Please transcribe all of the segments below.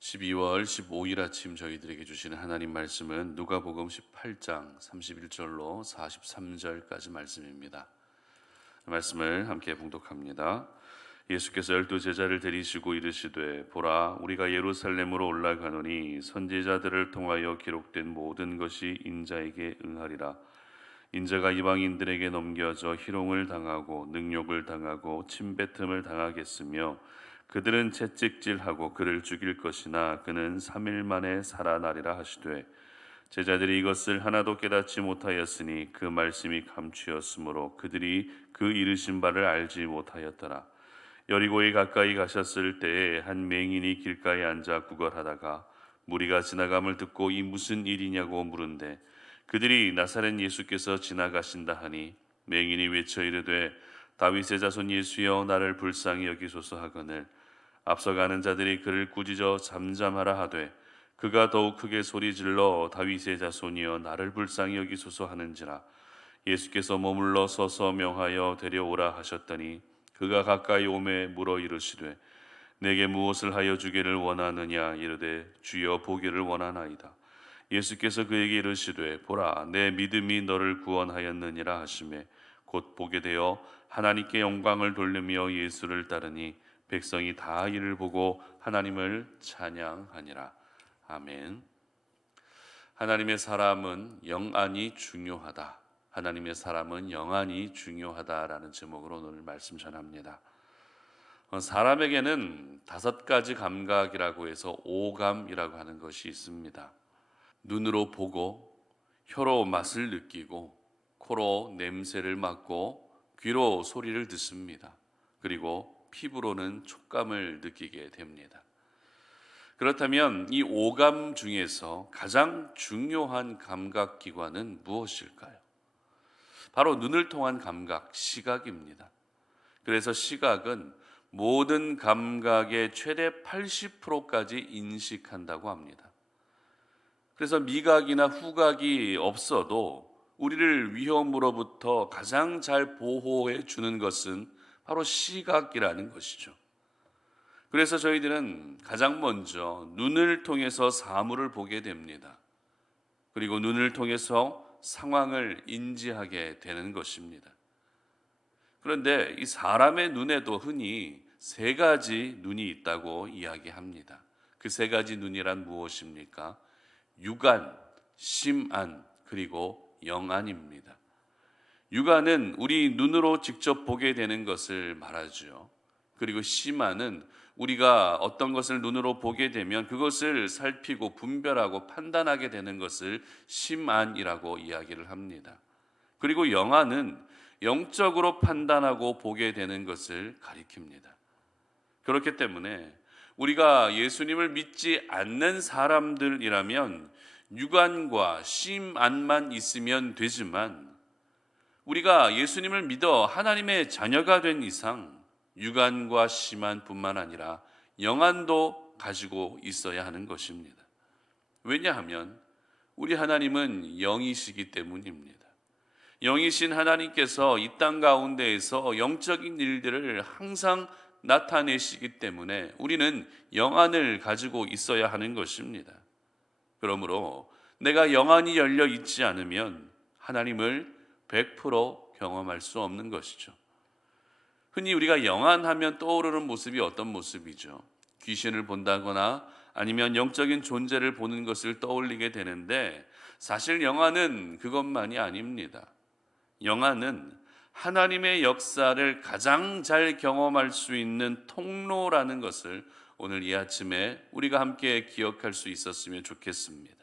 (12월 15일) 아침 저희들에게 주시는 하나님 말씀은 누가복음 18장 31절로 43절까지 말씀입니다. 말씀을 함께 봉독합니다. 예수께서 12제자를 데리시고 이르시되 보라, 우리가 예루살렘으로 올라가노니 선지자들을 통하여 기록된 모든 것이 인자에게 응하리라. 인자가 이방인들에게 넘겨져 희롱을 당하고 능욕을 당하고 침뱉음을 당하겠으며 그들은 채찍질하고 그를 죽일 것이나 그는 3일 만에 살아나리라 하시되, 제자들이 이것을 하나도 깨닫지 못하였으니 그 말씀이 감추었으므로 그들이 그 이르신 바를 알지 못하였더라. 여리고에 가까이 가셨을 때에 한 맹인이 길가에 앉아 구걸하다가 무리가 지나감을 듣고 이 무슨 일이냐고 물은데, 그들이 나사렛 예수께서 지나가신다 하니 맹인이 외쳐 이르되, 다윗의 자손 예수여, 나를 불쌍히 여기소서 하거늘 앞서가는 자들이 그를 꾸짖어 잠잠하라 하되, 그가 더욱 크게 소리질러 다윗의 자손이여, 나를 불쌍히 여기소서 하는지라. 예수께서 머물러 서서 명하여 데려오라 하셨더니 그가 가까이 오매 물어 이르시되, 내게 무엇을 하여 주기를 원하느냐? 이르되, 주여, 보기를 원하나이다. 예수께서 그에게 이르시되, 보라, 내 믿음이 너를 구원하였느니라 하시매 곧 보게 되어 하나님께 영광을 돌리며 예수를 따르니 백성이 다 이를 보고 하나님을 찬양하니라. 아멘. 하나님의 사람은 영안이 중요하다. 하나님의 사람은 영안이 중요하다라는 제목으로 오늘 말씀 전합니다. 사람에게는 5가지 감각이라고 해서 오감이라고 하는 것이 있습니다. 눈으로 보고, 혀로 맛을 느끼고, 코로 냄새를 맡고, 귀로 소리를 듣습니다. 그리고 피부로는 촉감을 느끼게 됩니다. 그렇다면 이 오감 중에서 가장 중요한 감각기관은 무엇일까요? 바로 눈을 통한 감각, 시각입니다. 그래서 시각은 모든 감각의 최대 80%까지 인식한다고 합니다. 그래서 미각이나 후각이 없어도 우리를 위험으로부터 가장 잘 보호해 주는 것은 바로 시각이라는 것이죠. 그래서 저희들은 가장 먼저 눈을 통해서 사물을 보게 됩니다. 그리고 눈을 통해서 상황을 인지하게 되는 것입니다. 그런데 이 사람의 눈에도 흔히 3가지 눈이 있다고 이야기합니다. 그 3가지 눈이란 무엇입니까? 육안, 심안, 그리고 영안입니다. 육안은 우리 눈으로 직접 보게 되는 것을 말하죠. 그리고 심안은 우리가 어떤 것을 눈으로 보게 되면 그것을 살피고 분별하고 판단하게 되는 것을 심안이라고 이야기를 합니다. 그리고 영안은 영적으로 판단하고 보게 되는 것을 가리킵니다. 그렇기 때문에 우리가 예수님을 믿지 않는 사람들이라면 육안과 심안만 있으면 되지만, 우리가 예수님을 믿어 하나님의 자녀가 된 이상 육안과 심안뿐만 아니라 영안도 가지고 있어야 하는 것입니다. 왜냐하면 우리 하나님은 영이시기 때문입니다. 영이신 하나님께서 이 땅 가운데에서 영적인 일들을 항상 나타내시기 때문에 우리는 영안을 가지고 있어야 하는 것입니다. 그러므로 내가 영안이 열려 있지 않으면 하나님을 100% 경험할 수 없는 것이죠. 흔히 우리가 영안하면 떠오르는 모습이 어떤 모습이죠? 귀신을 본다거나 아니면 영적인 존재를 보는 것을 떠올리게 되는데, 사실 영안은 그것만이 아닙니다. 영안은 하나님의 역사를 가장 잘 경험할 수 있는 통로라는 것을 오늘 이 아침에 우리가 함께 기억할 수 있었으면 좋겠습니다.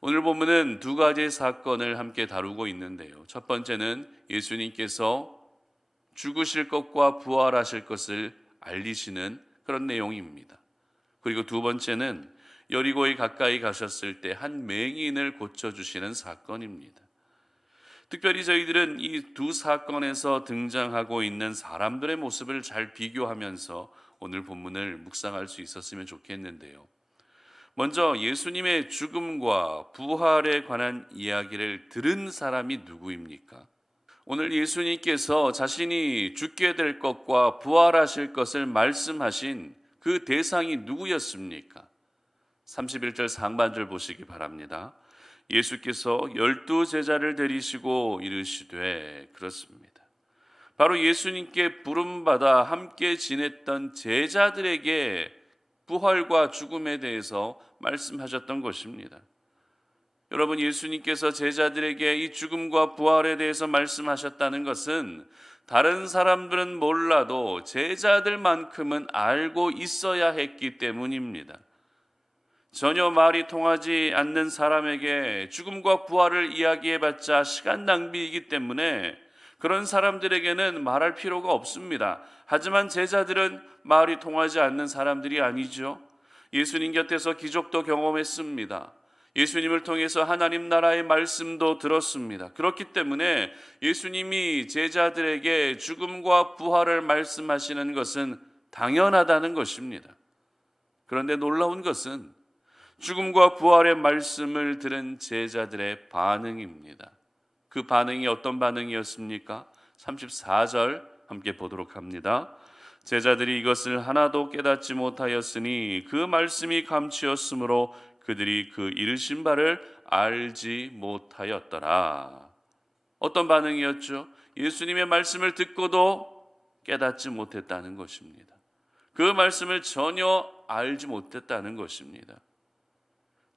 오늘 본문은 2가지의 사건을 함께 다루고 있는데요. 첫 번째는 예수님께서 죽으실 것과 부활하실 것을 알리시는 그런 내용입니다. 그리고 2번째는 여리고에 가까이 가셨을 때 한 맹인을 고쳐주시는 사건입니다. 특별히 저희들은 이 2 사건에서 등장하고 있는 사람들의 모습을 잘 비교하면서 오늘 본문을 묵상할 수 있었으면 좋겠는데요. 먼저 예수님의 죽음과 부활에 관한 이야기를 들은 사람이 누구입니까? 오늘 예수님께서 자신이 죽게 될 것과 부활하실 것을 말씀하신 그 대상이 누구였습니까? 31절 상반절 보시기 바랍니다. 예수께서 12 제자를 데리시고 이르시되, 그렇습니다. 바로 예수님께 부름받아 함께 지냈던 제자들에게 부활과 죽음에 대해서 말씀하셨던 것입니다. 여러분, 예수님께서 제자들에게 이 죽음과 부활에 대해서 말씀하셨다는 것은 다른 사람들은 몰라도 제자들만큼은 알고 있어야 했기 때문입니다. 전혀 말이 통하지 않는 사람에게 죽음과 부활을 이야기해봤자 시간 낭비이기 때문에 그런 사람들에게는 말할 필요가 없습니다. 하지만 제자들은 말이 통하지 않는 사람들이 아니죠. 예수님 곁에서 기적도 경험했습니다. 예수님을 통해서 하나님 나라의 말씀도 들었습니다. 그렇기 때문에 예수님이 제자들에게 죽음과 부활을 말씀하시는 것은 당연하다는 것입니다. 그런데 놀라운 것은 죽음과 부활의 말씀을 들은 제자들의 반응입니다. 그 반응이 어떤 반응이었습니까? 34절 함께 보도록 합니다. 제자들이 이것을 하나도 깨닫지 못하였으니 그 말씀이 감추었으므로 그들이 그 이르신 바를 알지 못하였더라. 어떤 반응이었죠? 예수님의 말씀을 듣고도 깨닫지 못했다는 것입니다. 그 말씀을 전혀 알지 못했다는 것입니다.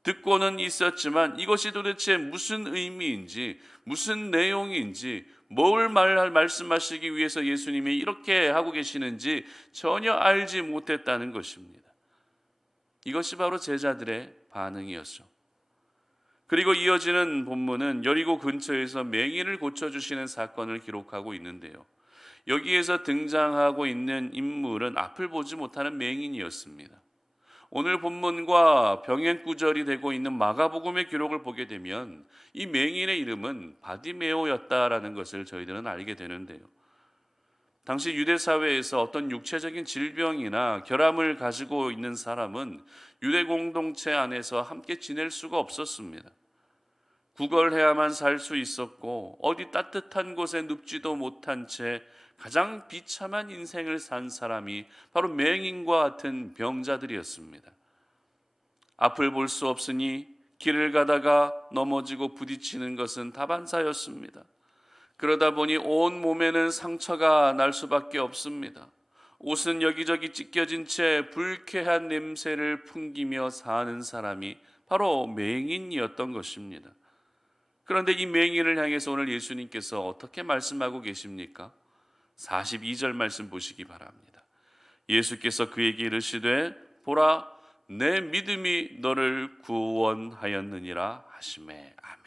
듣고는 있었지만 이것이 도대체 무슨 의미인지, 무슨 내용인지, 뭘 말씀하시기 위해서 예수님이 이렇게 하고 계시는지 전혀 알지 못했다는 것입니다. 이것이 바로 제자들의 반응이었죠. 그리고 이어지는 본문은 여리고 근처에서 맹인을 고쳐주시는 사건을 기록하고 있는데요. 여기에서 등장하고 있는 인물은 앞을 보지 못하는 맹인이었습니다. 오늘 본문과 병행 구절이 되고 있는 마가복음의 기록을 보게 되면 이 맹인의 이름은 바디메오였다라는 것을 저희들은 알게 되는데요. 당시 유대 사회에서 어떤 육체적인 질병이나 결함을 가지고 있는 사람은 유대 공동체 안에서 함께 지낼 수가 없었습니다. 구걸해야만 살 수 있었고 어디 따뜻한 곳에 눕지도 못한 채 가장 비참한 인생을 산 사람이 바로 맹인과 같은 병자들이었습니다. 앞을 볼 수 없으니 길을 가다가 넘어지고 부딪히는 것은 다반사였습니다. 그러다 보니 온 몸에는 상처가 날 수밖에 없습니다. 옷은 여기저기 찢겨진 채 불쾌한 냄새를 풍기며 사는 사람이 바로 맹인이었던 것입니다. 그런데 이 맹인을 향해서 오늘 예수님께서 어떻게 말씀하고 계십니까? 42절 말씀 보시기 바랍니다. 예수께서 그에게 이르시되 보라 내 믿음이 너를 구원하였느니라 하시매. 아멘.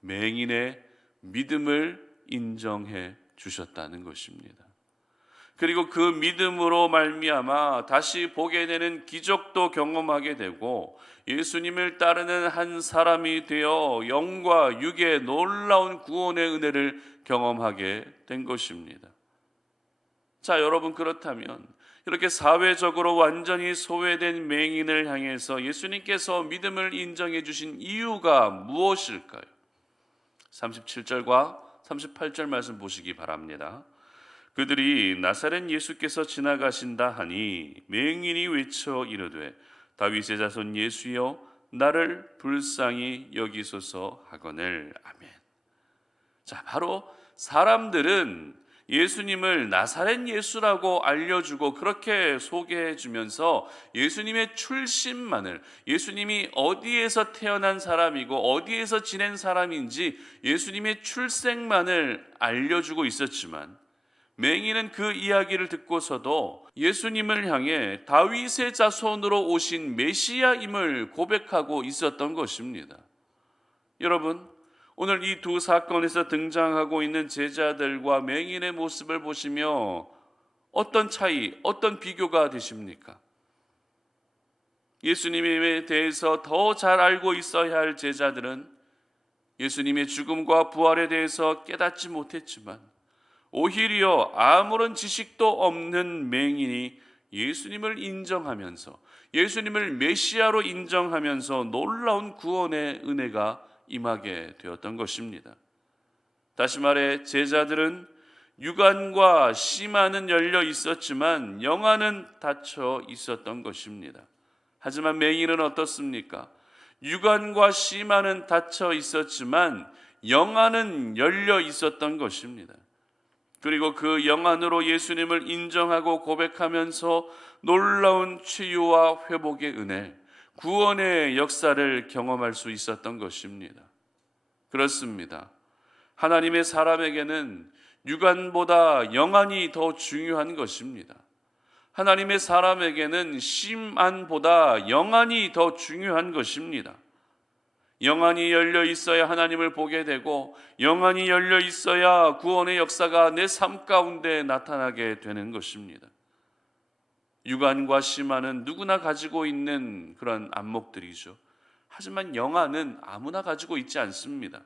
맹인의 믿음을 인정해 주셨다는 것입니다. 그리고 그 믿음으로 말미암아 다시 보게 되는 기적도 경험하게 되고 예수님을 따르는 한 사람이 되어 영과 육의 놀라운 구원의 은혜를 경험하게 된 것입니다. 자, 여러분, 그렇다면 이렇게 사회적으로 완전히 소외된 맹인을 향해서 예수님께서 믿음을 인정해 주신 이유가 무엇일까요? 37절과 38절 말씀 보시기 바랍니다. 그들이 나사렛 예수께서 지나가신다 하니 맹인이 외쳐 이르되 다윗의 자손 예수여 나를 불쌍히 여기소서 하거늘. 아멘. 자, 바로 사람들은 예수님을 나사렛 예수라고 알려주고 그렇게 소개해 주면서 예수님의 출신만을, 예수님이 어디에서 태어난 사람이고 어디에서 지낸 사람인지 예수님의 출생만을 알려주고 있었지만 맹인은 그 이야기를 듣고서도 예수님을 향해 다윗의 자손으로 오신 메시아임을 고백하고 있었던 것입니다. 여러분, 오늘 이 두 사건에서 등장하고 있는 제자들과 맹인의 모습을 보시며 어떤 차이, 어떤 비교가 되십니까? 예수님에 대해서 더 잘 알고 있어야 할 제자들은 예수님의 죽음과 부활에 대해서 깨닫지 못했지만 오히려 아무런 지식도 없는 맹인이 예수님을 인정하면서 예수님을 메시아로 인정하면서 놀라운 구원의 은혜가 임하게 되었던 것입니다. 다시 말해 제자들은 육안과 심안은 열려 있었지만 영안은 닫혀 있었던 것입니다. 하지만 맹인은 어떻습니까? 육안과 심안은 닫혀 있었지만 영안은 열려 있었던 것입니다. 그리고 그 영안으로 예수님을 인정하고 고백하면서 놀라운 치유와 회복의 은혜, 구원의 역사를 경험할 수 있었던 것입니다. 그렇습니다. 하나님의 사람에게는 육안보다 영안이 더 중요한 것입니다. 하나님의 사람에게는 심안보다 영안이 더 중요한 것입니다. 영안이 열려 있어야 하나님을 보게 되고 영안이 열려 있어야 구원의 역사가 내 삶 가운데 나타나게 되는 것입니다. 육안과 심안은 누구나 가지고 있는 그런 안목들이죠. 하지만 영안은 아무나 가지고 있지 않습니다.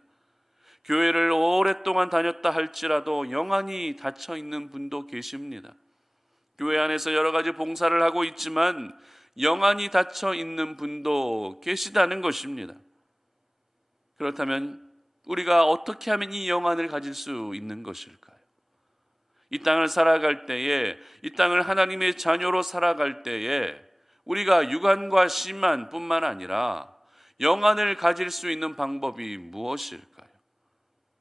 교회를 오랫동안 다녔다 할지라도 영안이 닫혀 있는 분도 계십니다. 교회 안에서 여러 가지 봉사를 하고 있지만 영안이 닫혀 있는 분도 계시다는 것입니다. 그렇다면 우리가 어떻게 하면 이 영안을 가질 수 있는 것일까요? 이 땅을 살아갈 때에, 이 땅을 하나님의 자녀로 살아갈 때에 우리가 육안과 심안뿐만 아니라 영안을 가질 수 있는 방법이 무엇일까요?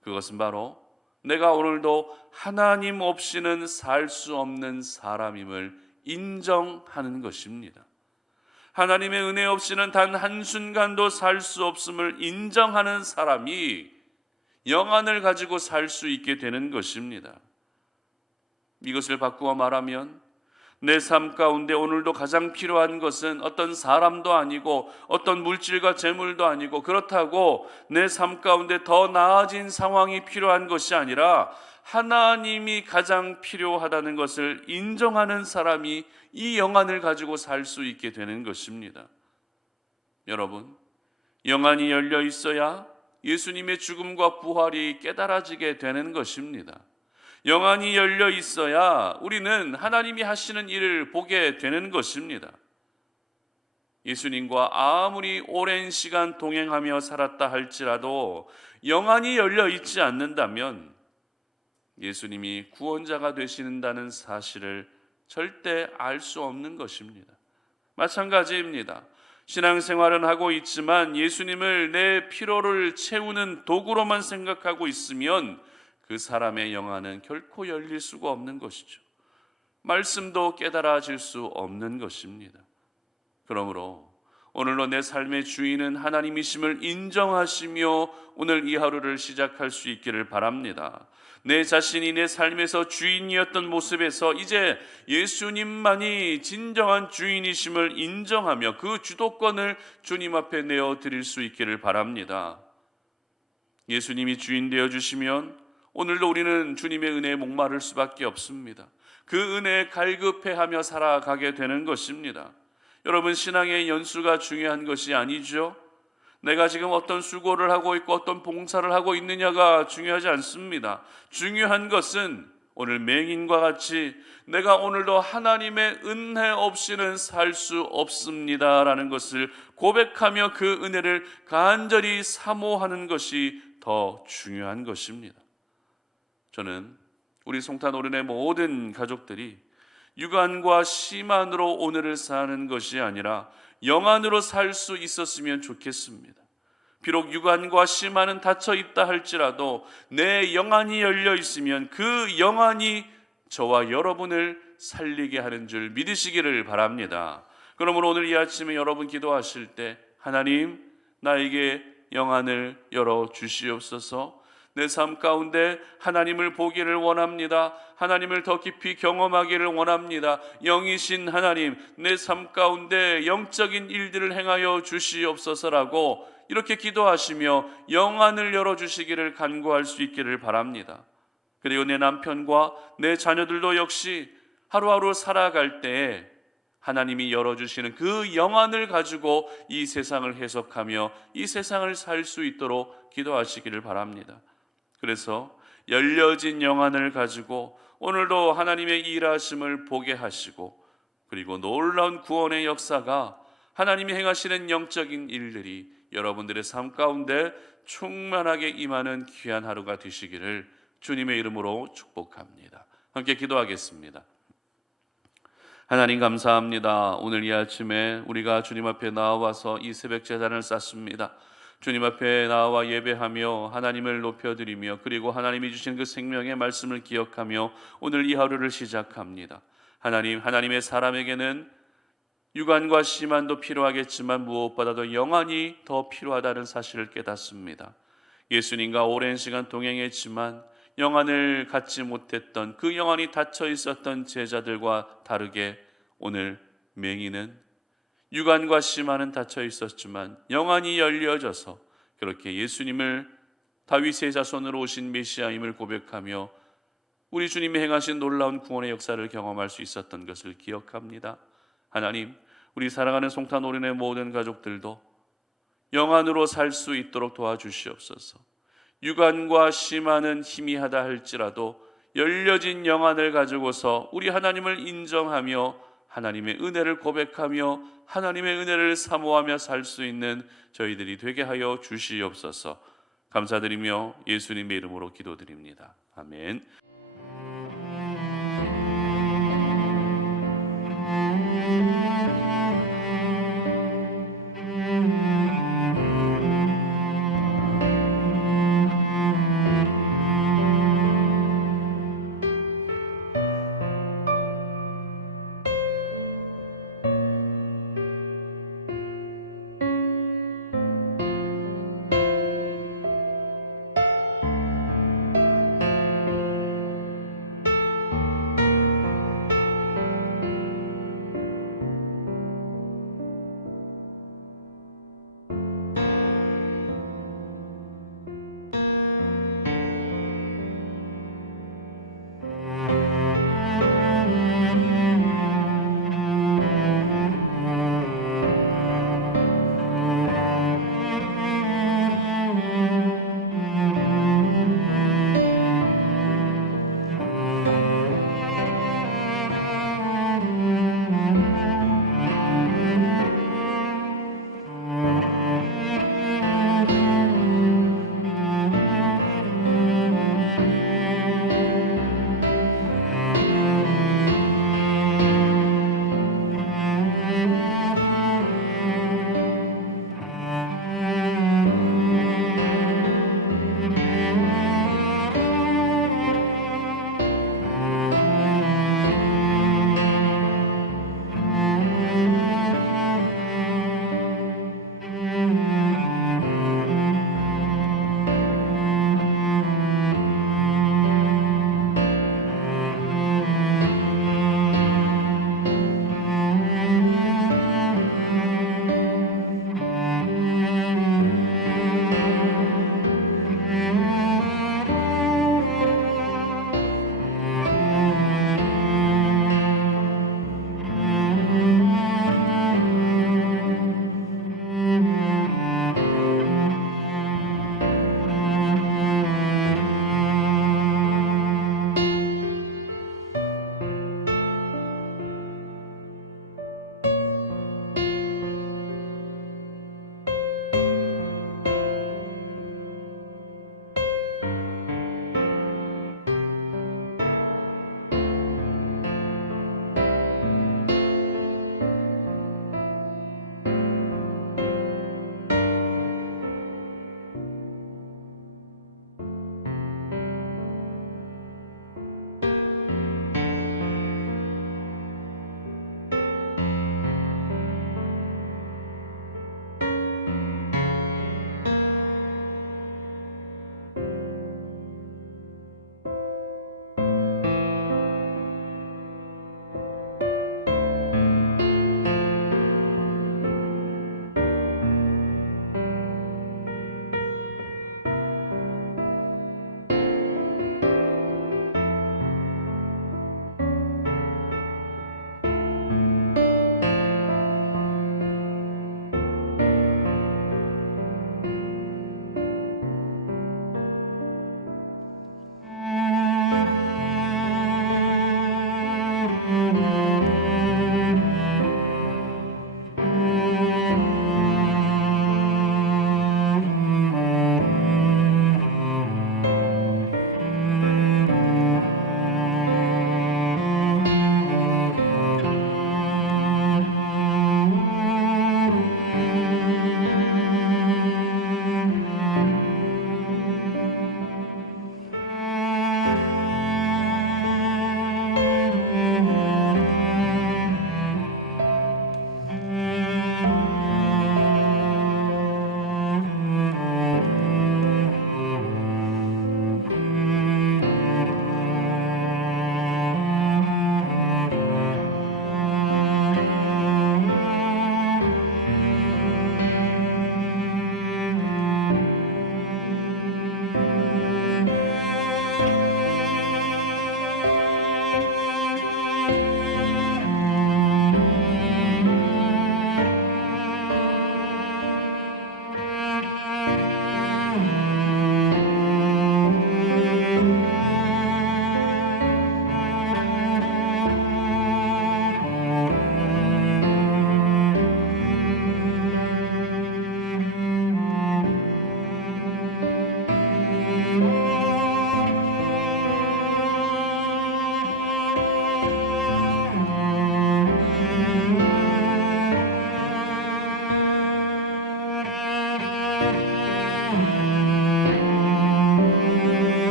그것은 바로 내가 오늘도 하나님 없이는 살 수 없는 사람임을 인정하는 것입니다. 하나님의 은혜 없이는 단 한순간도 살 수 없음을 인정하는 사람이 영안을 가지고 살 수 있게 되는 것입니다. 이것을 바꾸어 말하면 내 삶 가운데 오늘도 가장 필요한 것은 어떤 사람도 아니고 어떤 물질과 재물도 아니고, 그렇다고 내 삶 가운데 더 나아진 상황이 필요한 것이 아니라 하나님이 가장 필요하다는 것을 인정하는 사람이 이 영안을 가지고 살 수 있게 되는 것입니다. 여러분, 영안이 열려 있어야 예수님의 죽음과 부활이 깨달아지게 되는 것입니다. 영안이 열려 있어야 우리는 하나님이 하시는 일을 보게 되는 것입니다. 예수님과 아무리 오랜 시간 동행하며 살았다 할지라도 영안이 열려 있지 않는다면 예수님이 구원자가 되신다는 사실을 절대 알 수 없는 것입니다. 마찬가지입니다. 신앙생활은 하고 있지만 예수님을 내 피로를 채우는 도구로만 생각하고 있으면 그 사람의 영안은 결코 열릴 수가 없는 것이죠. 말씀도 깨달아질 수 없는 것입니다. 그러므로 오늘로 내 삶의 주인은 하나님이심을 인정하시며 오늘 이 하루를 시작할 수 있기를 바랍니다. 내 자신이 내 삶에서 주인이었던 모습에서 이제 예수님만이 진정한 주인이심을 인정하며 그 주도권을 주님 앞에 내어드릴 수 있기를 바랍니다. 예수님이 주인 되어주시면 오늘도 우리는 주님의 은혜에 목마를 수밖에 없습니다. 그 은혜에 갈급해하며 살아가게 되는 것입니다. 여러분, 신앙의 연수가 중요한 것이 아니죠. 내가 지금 어떤 수고를 하고 있고 어떤 봉사를 하고 있느냐가 중요하지 않습니다. 중요한 것은 오늘 맹인과 같이 내가 오늘도 하나님의 은혜 없이는 살 수 없습니다라는 것을 고백하며 그 은혜를 간절히 사모하는 것이 더 중요한 것입니다. 저는 우리 송탄 어린의 모든 가족들이 육안과 심안으로 오늘을 사는 것이 아니라 영안으로 살 수 있었으면 좋겠습니다. 비록 육안과 심안은 닫혀 있다 할지라도 내 영안이 열려 있으면 그 영안이 저와 여러분을 살리게 하는 줄 믿으시기를 바랍니다. 그러므로 오늘 이 아침에 여러분 기도하실 때 하나님, 나에게 영안을 열어 주시옵소서. 내 삶 가운데 하나님을 보기를 원합니다. 하나님을 더 깊이 경험하기를 원합니다. 영이신 하나님, 내 삶 가운데 영적인 일들을 행하여 주시옵소서라고 이렇게 기도하시며 영안을 열어주시기를 간구할 수 있기를 바랍니다. 그리고 내 남편과 내 자녀들도 역시 하루하루 살아갈 때에 하나님이 열어주시는 그 영안을 가지고 이 세상을 해석하며 이 세상을 살 수 있도록 기도하시기를 바랍니다. 그래서 열려진 영안을 가지고 오늘도 하나님의 일하심을 보게 하시고, 그리고 놀라운 구원의 역사가 하나님이 행하시는 영적인 일들이 여러분들의 삶 가운데 충만하게 임하는 귀한 하루가 되시기를 주님의 이름으로 축복합니다. 함께 기도하겠습니다. 하나님 감사합니다. 오늘 이 아침에 우리가 주님 앞에 나와서 이 새벽 제단을 쌓습니다. 주님 앞에 나와 예배하며 하나님을 높여드리며 그리고 하나님이 주신 그 생명의 말씀을 기억하며 오늘 이 하루를 시작합니다. 하나님의 사람에게는 육안과 심한도 필요하겠지만 무엇보다도 영안이 더 필요하다는 사실을 깨닫습니다. 예수님과 오랜 시간 동행했지만 영안을 갖지 못했던 그 영안이 닫혀 있었던 제자들과 다르게 오늘 맹인은 육안과 심한은 닫혀 있었지만 영안이 열려져서 그렇게 예수님을 다윗의 자손으로 오신 메시아임을 고백하며 우리 주님이 행하신 놀라운 구원의 역사를 경험할 수 있었던 것을 기억합니다. 하나님, 우리 사랑하는 송탄오륜의 모든 가족들도 영안으로 살 수 있도록 도와주시옵소서. 육안과 심한은 희미하다 할지라도 열려진 영안을 가지고서 우리 하나님을 인정하며 하나님의 은혜를 고백하며 하나님의 은혜를 사모하며 살 수 있는 저희들이 되게 하여 주시옵소서. 감사드리며 예수님의 이름으로 기도드립니다. 아멘.